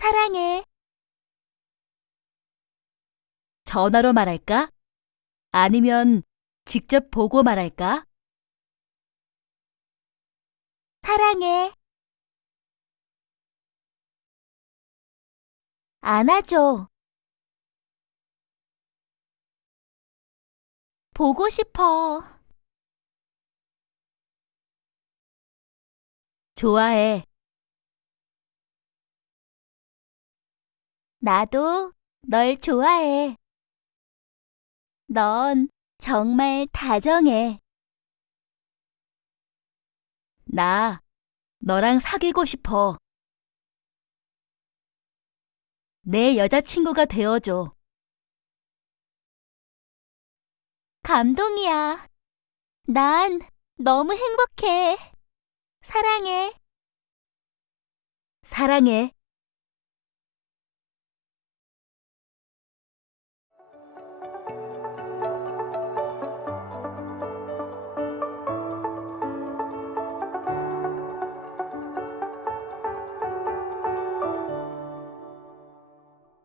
사랑해. 전화로 말할까? 아니면 직접 보고 말할까? 사랑해. 안아줘. 보고 싶어. 좋아해. 나도 널 좋아해. 넌 정말 다정해. 나 너랑 사귀고 싶어. 내 여자친구가 되어줘. 감동이야. 난 너무 행복해. 사랑해. 사랑해.